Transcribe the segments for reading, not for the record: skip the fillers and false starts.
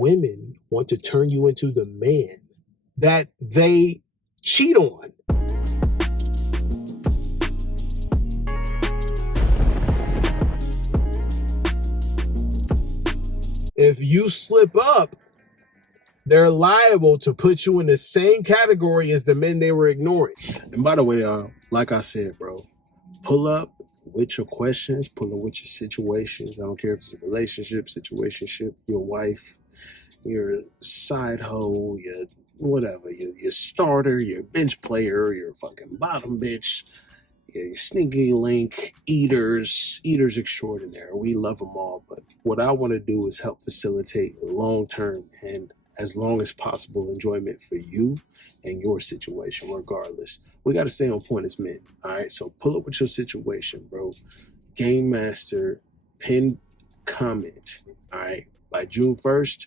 women want to turn you into the man that they cheat on. If you slip up, they're liable to put you in the same category as the men they were ignoring. And by the way, like I said, bro, pull up with your questions, pull up with your situations. I don't care if it's a relationship, situationship, your wife, your side hoe, your whatever, your starter, your bench player, your fucking bottom bitch, your sneaky link, eaters extraordinaire. We love them all, but what I want to do is help facilitate long-term and as long as possible enjoyment for you and your situation, regardless. We got to stay on point as men, all right? So pull up with your situation, bro. Game Master, pin comment, all right? By June 1st,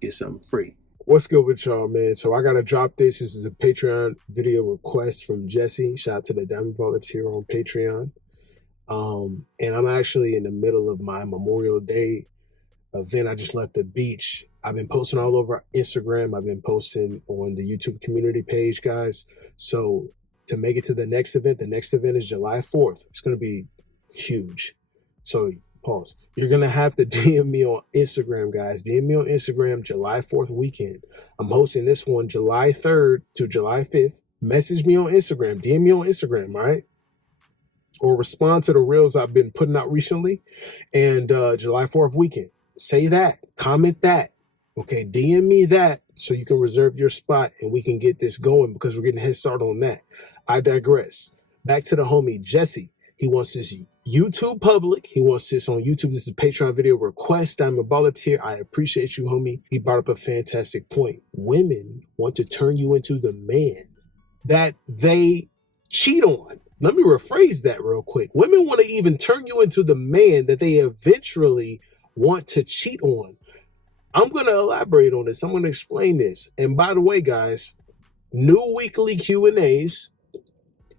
get something free. What's good with y'all, man? So I got to drop this. This is a Patreon video request from Jesse. Shout out to the Diamond Volunteer on Patreon. And I'm actually in the middle of my Memorial Day event. I just left the beach. I've been posting all over Instagram. I've been posting on the YouTube community page, guys. So to make it to the next event is July 4th. It's going to be huge. So pause. You're going to have to DM me on Instagram, guys. DM me on Instagram, July 4th weekend. I'm hosting this one July 3rd to July 5th. Message me on Instagram. DM me on Instagram, all right? Or respond to the reels I've been putting out recently. And July 4th weekend. Say that. Comment that. Okay, DM me that so you can reserve your spot and we can get this going because we're getting a head start on that. I digress. Back to the homie Jesse. He wants this YouTube public. He wants this on YouTube. This is a Patreon video request. I'm a volunteer. I appreciate you, homie. He brought up a fantastic point. Women want to turn you into the man that they cheat on. Let me rephrase that real quick. Women want to even turn you into the man that they eventually want to cheat on. I'm going to elaborate on this. I'm going to explain this. And by the way, guys, new weekly Q&As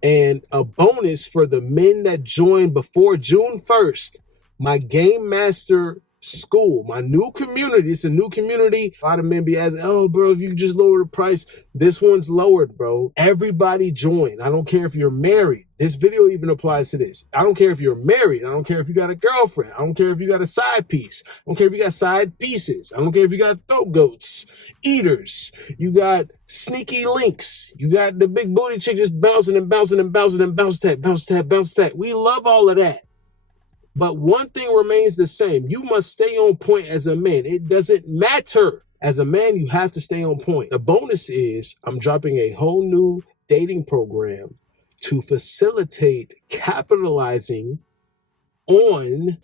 and a bonus for the men that joined before June 1st, my Game Master School, my new community. It's a new community. A lot of men be asking, oh, bro, if you could just lower the price. This one's lowered, bro. Everybody join. I don't care if you're married. This video even applies to this. I don't care if you're married. I don't care if you got a girlfriend. I don't care if you got a side piece. I don't care if you got side pieces. I don't care if you got throat goats, eaters. You got sneaky links. You got the big booty chick just bouncing and bouncing and bouncing and bounce that, bounce that, bounce that. We love all of that. But one thing remains the same. You must stay on point as a man. It doesn't matter. As a man, you have to stay on point. The bonus is I'm dropping a whole new dating program to facilitate capitalizing on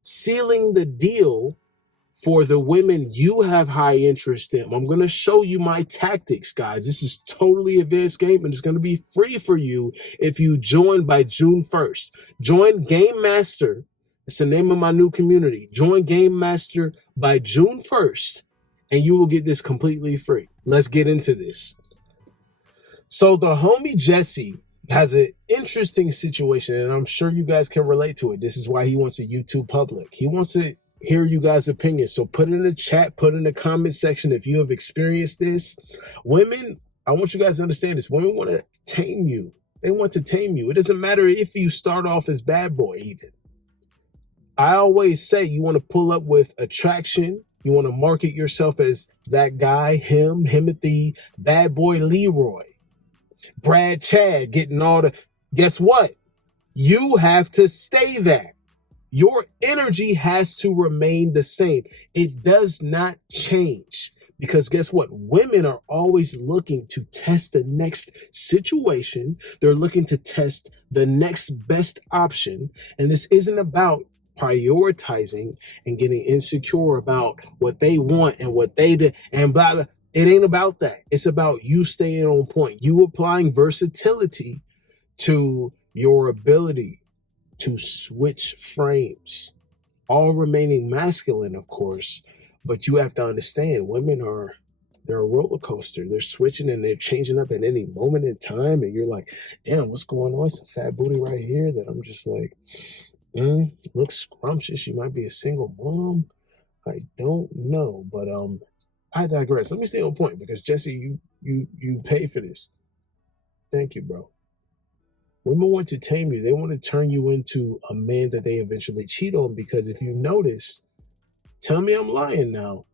sealing the deal for the women you have high interest in. I'm going to show you my tactics, guys. This is totally advanced game, and it's going to be free for you if you join by June 1st. Join Game Master. It's the name of my new community. Join Game Master by June 1st, and you will get this completely free. Let's get into this. So the homie Jesse has an interesting situation, and I'm sure you guys can relate to it. This is why he wants a YouTube public. He wants to hear you guys' opinions. So put it in the chat, put it in the comment section if you have experienced this. Women, I want you guys to understand this. Women want to tame you. They want to tame you. It doesn't matter if you start off as bad boy even. I always say you want to pull up with attraction. You want to market yourself as that guy, him, Himothy, bad boy Leroy, Brad Chad, getting all the... Guess what? You have to stay that. Your energy has to remain the same. It does not change because guess what? Women are always looking to test the next situation. They're looking to test the next best option. And this isn't about prioritizing and getting insecure about what they want and what they did and blah, blah. It ain't about that. It's about you staying on point. You applying versatility to your ability to switch frames, all remaining masculine, of course, but you have to understand women they're a roller coaster. They're switching and they're changing up at any moment in time, and you're like, damn, what's going on? It's a fat booty right here that I'm just like, looks scrumptious. She might be a single mom. I don't know, but I digress. Let me stay on point because Jesse, you pay for this. Thank you, bro. Women want to tame you. They want to turn you into a man that they eventually cheat on, because if you notice, tell me I'm lying now,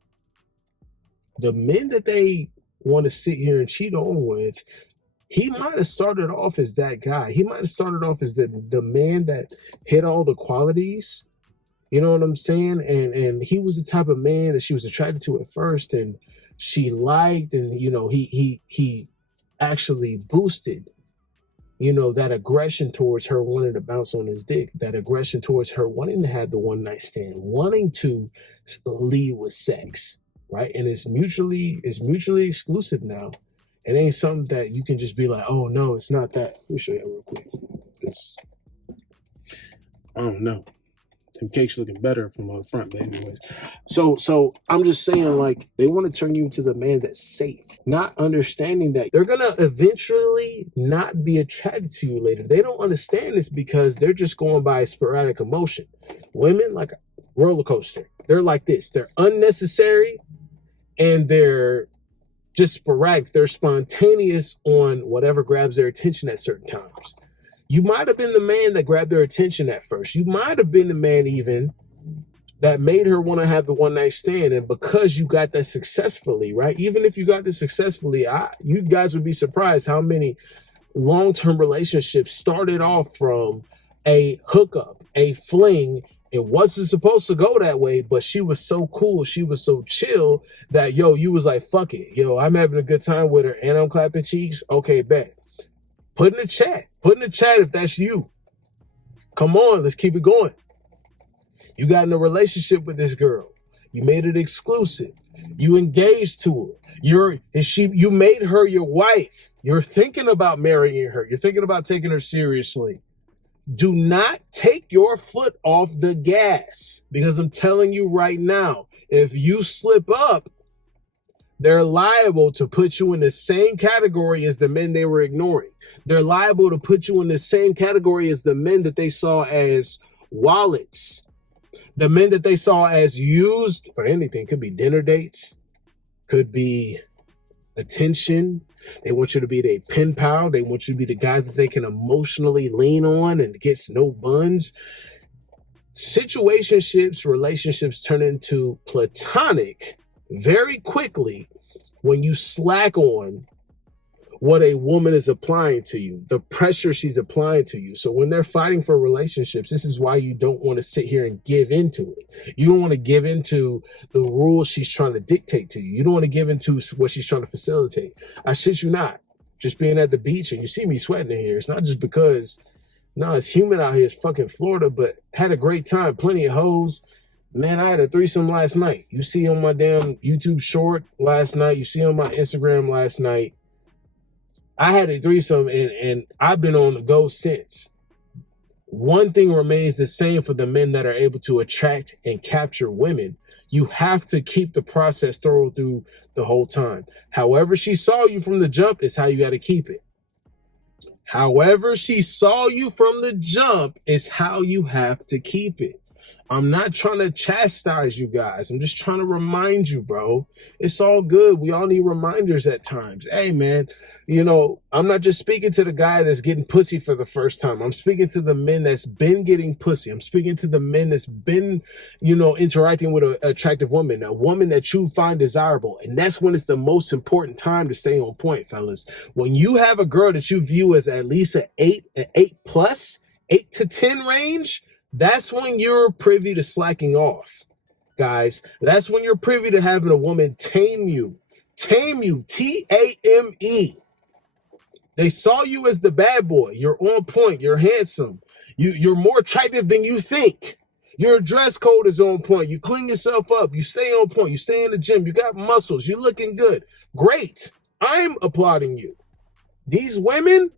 the men that they want to sit here and cheat on with, he might have started off as that guy. He might have started off as the man that hit all the qualities. You know what I'm saying? And he was the type of man that she was attracted to at first, and she liked, and he actually boosted, that aggression towards her wanting to bounce on his dick, that aggression towards her wanting to have the one night stand, wanting to lead with sex, right? And it's mutually exclusive now. It ain't something that you can just be like, oh no, it's not that. Let me show you real quick. I don't know. Them cakes looking better from up front, but anyways. So I'm just saying, like, they want to turn you into the man that's safe, not understanding that they're gonna eventually not be attracted to you later. They don't understand this because they're just going by sporadic emotion. Women, like a roller coaster. They're like this. They're unnecessary and they're just sporadic. They're spontaneous on whatever grabs their attention at certain times. You might have been the man that grabbed their attention at first. You might have been the man even that made her want to have the one night stand. And because you got that successfully, right? Even if you got this successfully, you guys would be surprised how many long-term relationships started off from a hookup, a fling. It wasn't supposed to go that way, but she was so cool, she was so chill that, you was like, fuck it. I'm having a good time with her and I'm clapping cheeks. Okay, bet. Put in the chat if that's you. Come on, let's keep it going. You got in a relationship with this girl. You made it exclusive. You engaged to her. You made her your wife. You're thinking about marrying her. You're thinking about taking her seriously. Do not take your foot off the gas, because I'm telling you right now, if you slip up, they're liable to put you in the same category as the men they were ignoring. They're liable to put you in the same category as the men that they saw as wallets. The men that they saw as used for anything. Could be dinner dates. Could be attention. They want you to be their pen pal. They want you to be the guy that they can emotionally lean on and gets no buns. Situationships, relationships turn into platonic very quickly when you slack on what a woman is applying to you, the pressure she's applying to you. So when they're fighting for relationships, this is why you don't want to sit here and give into it. You don't want to give into the rules she's trying to dictate to you. You don't want to give into what she's trying to facilitate. I shit you not. Just being at the beach and you see me sweating in here, it's not just because, no, it's humid out here. It's fucking Florida, but had a great time. Plenty of hoes. Man, I had a threesome last night. You see on my damn YouTube short last night. You see on my Instagram last night. I had a threesome and I've been on the go since. One thing remains the same for the men that are able to attract and capture women. You have to keep the process thorough through the whole time. However she saw you from the jump is how you got to keep it. However she saw you from the jump is how you have to keep it. I'm not trying to chastise you guys. I'm just trying to remind you, bro. It's all good. We all need reminders at times. Hey, man, I'm not just speaking to the guy that's getting pussy for the first time. I'm speaking to the men that's been getting pussy. I'm speaking to the men that's been, interacting with an attractive woman, a woman that you find desirable. And that's when it's the most important time to stay on point, fellas. When you have a girl that you view as at least an 8 plus, 8 to 10 range, that's when you're privy to slacking off, guys. That's when you're privy to having a woman tame you, Tame, T-A-M-E. They saw you as the bad boy. You're on point. You're handsome. You're more attractive than you think. Your dress code is on point. You clean yourself up. You stay on point. You stay in the gym. You got muscles. You're looking good. Great. I'm applauding you. These women,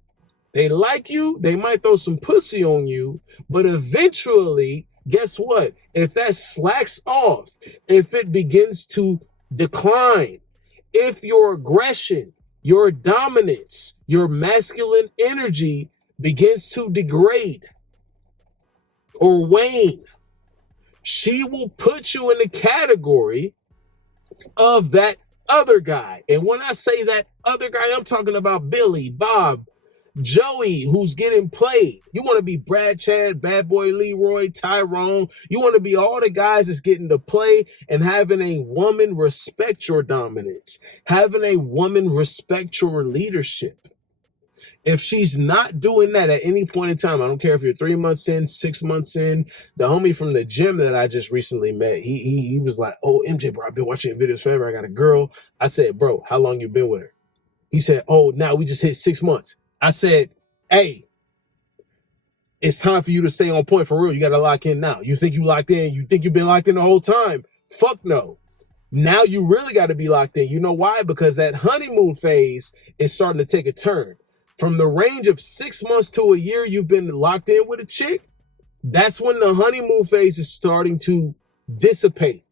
they like you. They might throw some pussy on you, but eventually, guess what? If that slacks off, if it begins to decline, if your aggression, your dominance, your masculine energy begins to degrade or wane, she will put you in the category of that other guy. And when I say that other guy, I'm talking about Billy, Bob, Joey, who's getting played. You want to be Brad, Chad, Bad Boy Leroy, Tyrone. You want to be all the guys that's getting to play and having a woman respect your dominance, having a woman respect your leadership. If she's not doing that at any point in time, I don't care if you're 3 months in, 6 months in. The homie from the gym that I just recently met, he was like, "Oh, MJ, bro, I've been watching your videos forever. I got a girl." I said, "Bro, how long you been with her?" He said, "Oh, now we just hit 6 months." I said, "Hey, it's time for you to stay on point for real. You got to lock in now. You think you locked in? You think you've been locked in the whole time? Fuck no. Now you really got to be locked in." You know why? Because that honeymoon phase is starting to take a turn. From the range of 6 months to a year, you've been locked in with a chick. That's when the honeymoon phase is starting to dissipate.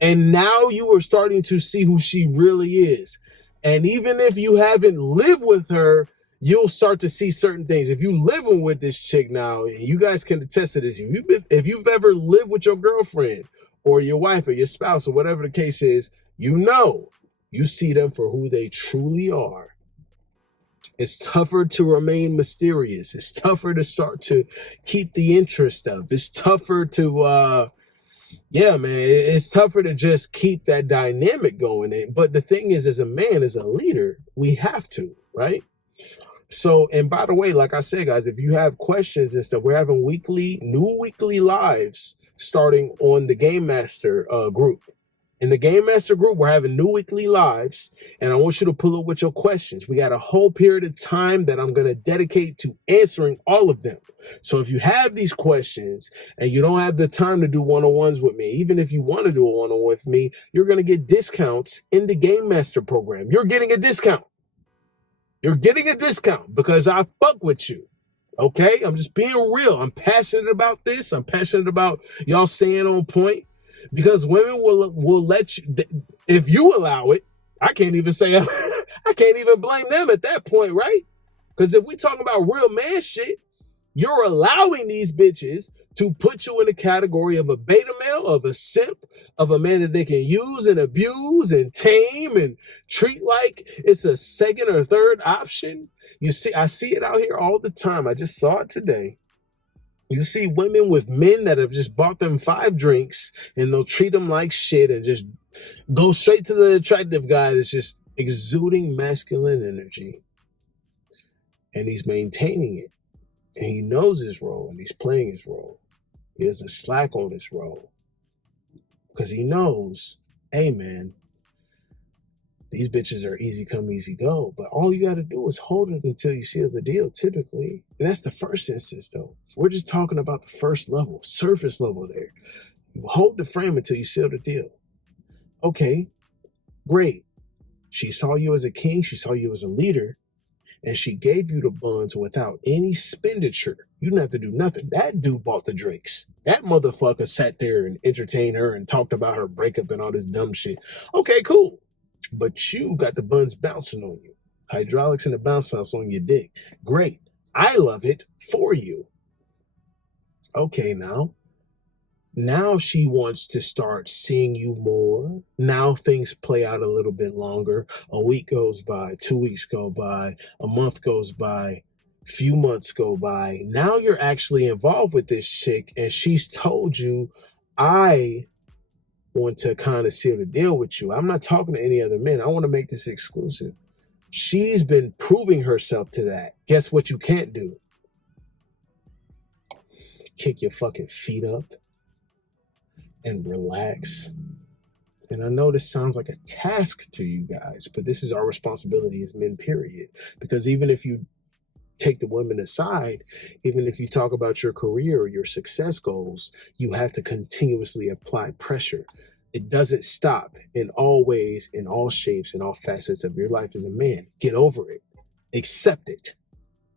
And now you are starting to see who she really is. And even if you haven't lived with her, you'll start to see certain things. If you're living with this chick now, and you guys can attest to this, if you've ever lived with your girlfriend or your wife or your spouse or whatever the case is, you see them for who they truly are. It's tougher to remain mysterious. It's tougher to start to keep the interest of. It's tougher to, it's tougher to just keep that dynamic going in. But the thing is, as a man, as a leader, we have to, right? So, and by the way, like I said, guys, if you have questions and stuff, we're having new weekly lives starting on the Game Master group. In the Game Master group, we're having new weekly lives, and I want you to pull up with your questions. We got a whole period of time that I'm going to dedicate to answering all of them. So if you have these questions and you don't have the time to do one-on-ones with me, even if you want to do a one-on-one with me, you're going to get discounts in the Game Master program. You're getting a discount. You're getting a discount because I fuck with you. Okay? I'm just being real. I'm passionate about this. I'm passionate about y'all staying on point. Because women will let you, if you allow it. I can't even say, I can't even blame them at that point, right? Because if we talk about real man shit, you're allowing these bitches to put you in the category of a beta male, of a simp, of a man that they can use and abuse and tame and treat like it's a second or third option. You see, I see it out here all the time. I just saw it today. You see women with men that have just bought them 5 drinks and they'll treat them like shit and just go straight to the attractive guy that's just exuding masculine energy. And he's maintaining it. And he knows his role and he's playing his role. He doesn't slack on his role. Because he knows, hey man, these bitches are easy come, easy go. But all you got to do is hold it until you seal the deal, typically. And that's the first instance, though. We're just talking about the first level, surface level there. You hold the frame until you seal the deal. Okay, great. She saw you as a king. She saw you as a leader. And she gave you the buns without any expenditure. You didn't have to do nothing. That dude bought the drinks. That motherfucker sat there and entertained her and talked about her breakup and all this dumb shit. Okay, cool. But you got the buns bouncing on you. Hydraulics and the bounce house on your dick. Great. I love it for you. Okay, now she wants to start seeing you more. Now things play out a little bit longer. A week goes by, 2 weeks go by, a month goes by, few months go by. Now you're actually involved with this chick and she's told you, I want to kind of seal the deal with you. I'm not talking to any other men. I want to make this exclusive. She's been proving herself to that. Guess what you can't do? Kick your fucking feet up and relax. And I know this sounds like a task to you guys, but this is our responsibility as men, period. Because even if you take the women aside, even if you talk about your career or your success goals, you have to continuously apply pressure. It doesn't stop in all ways, in all shapes, in all facets of your life as a man. Get over it. Accept it.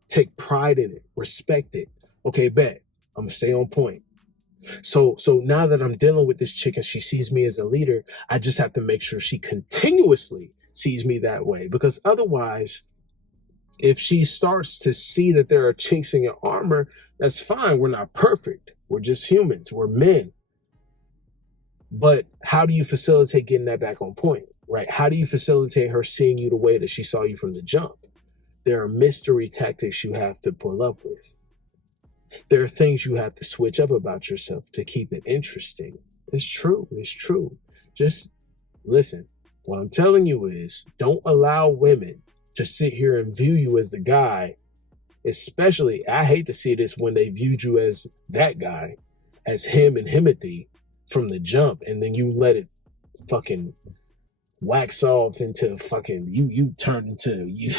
Take pride in it. Respect it. Okay, bet. I'm going to stay on point. So now that I'm dealing with this chick and she sees me as a leader, I just have to make sure she continuously sees me that way. Because otherwise, if she starts to see that there are chinks in your armor, that's fine. We're not perfect. We're just humans. We're men. But how do you facilitate getting that back on point, right? How do you facilitate her seeing you the way that she saw you from the jump? There are mystery tactics you have to pull up with. There are things you have to switch up about yourself to keep it interesting. It's true. It's true. Just listen. What I'm telling you is don't allow women to sit here and view you as the guy. Especially, I hate to see this when they viewed you as that guy, as him and Himothy from the jump, and then you let it fucking wax off into fucking you turn into you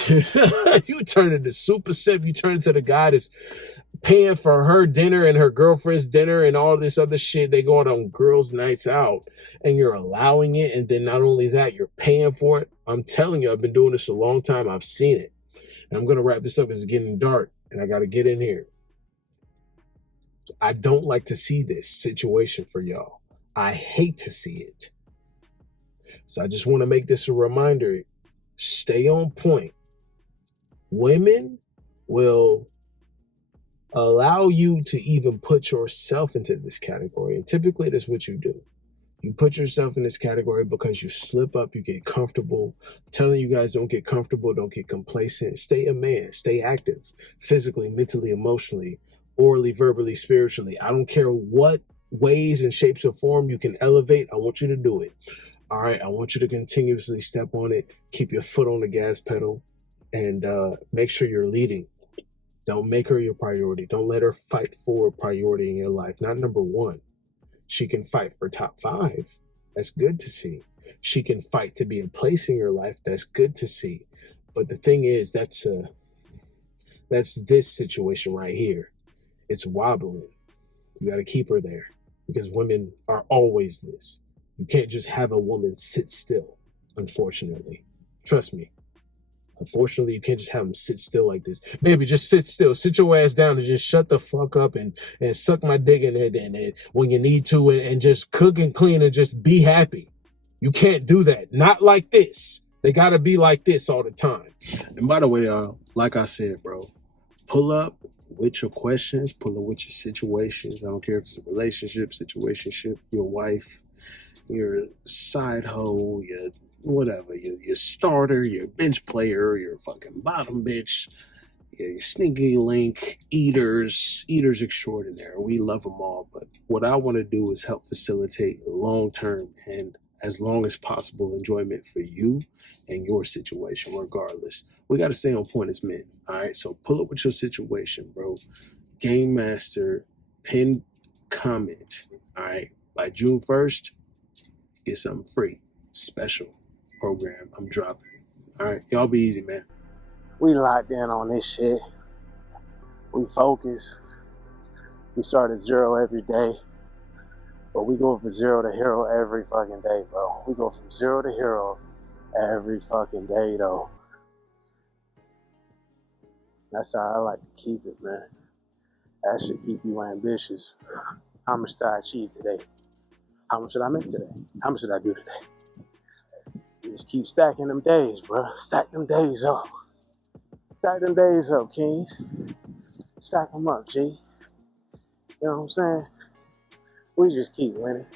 you turn into super sip. You turn into the guy that's paying for her dinner and her girlfriend's dinner and all this other shit. They go out on girls' nights out and you're allowing it. And then not only that, you're paying for it. I'm telling you, I've been doing this a long time. I've seen it. And I'm going to wrap this up because it's getting dark and I got to get in here. I don't like to see this situation for y'all. I hate to see it. So I just want to make this a reminder. Stay on point. Women will allow you to even put yourself into this category. And typically that's what you do. You put yourself in this category because you slip up, you get comfortable. I'm telling you guys, don't get comfortable, don't get complacent. Stay a man, stay active, physically, mentally, emotionally, orally, verbally, spiritually. I don't care what ways and shapes or form you can elevate. I want you to do it. All right, I want you to continuously step on it, keep your foot on the gas pedal, and make sure you're leading. Don't make her your priority. Don't let her fight for a priority in your life. Not number one. She can fight for top 5. That's good to see. She can fight to be a place in your life. That's good to see. But the thing is, that's this situation right here. It's wobbling. You got to keep her there because women are always this. You can't just have a woman sit still, unfortunately. Trust me. Unfortunately, you can't just have them sit still like this. Baby, just sit still. Sit your ass down and just shut the fuck up and suck my dick in it and when you need to and just cook and clean and just be happy. You can't do that. Not like this. They got to be like this all the time. And by the way, like I said, bro, pull up with your questions, pull up with your situations. I don't care if it's a relationship, situationship, your wife, your side hoe, your whatever, your starter, your bench player, your fucking bottom bitch, your sneaky link, eaters extraordinaire. We love them all. But what I want to do is help facilitate long-term and as long as possible enjoyment for you and your situation, regardless. We got to stay on point as men. All right. So pull up with your situation, bro. Game Master, pin comment. All right. By June 1st, get something free, special program I'm dropping. All right, y'all be easy, man. We locked in on this shit. We focus. We start at 0 every day, but we go from 0 to hero every fucking day, bro. We go from 0 to hero every fucking day, though. That's how I like to keep it, man. That should keep you ambitious. How much did I achieve today? How much did I make today? How much did I do today? You just keep stacking them days, bro. Stack them days up. Stack them days up, kings. Stack them up, G. You know what I'm saying? We just keep winning.